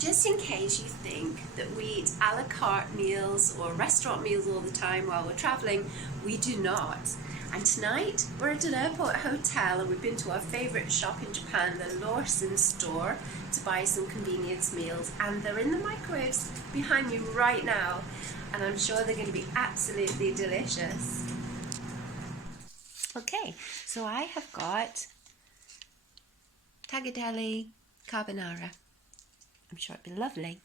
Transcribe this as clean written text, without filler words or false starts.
just in case you think that we eat a la carte meals or restaurant meals all the time while we're traveling, we do not. And tonight we're at an airport hotel and we've been to our favourite shop in Japan, the Lawson store, to buy some convenience meals, and they're in the microwaves behind me right now, and I'm sure they're going to be absolutely delicious. Okay, so I have got tagliatelle carbonara. I'm sure it'll be lovely.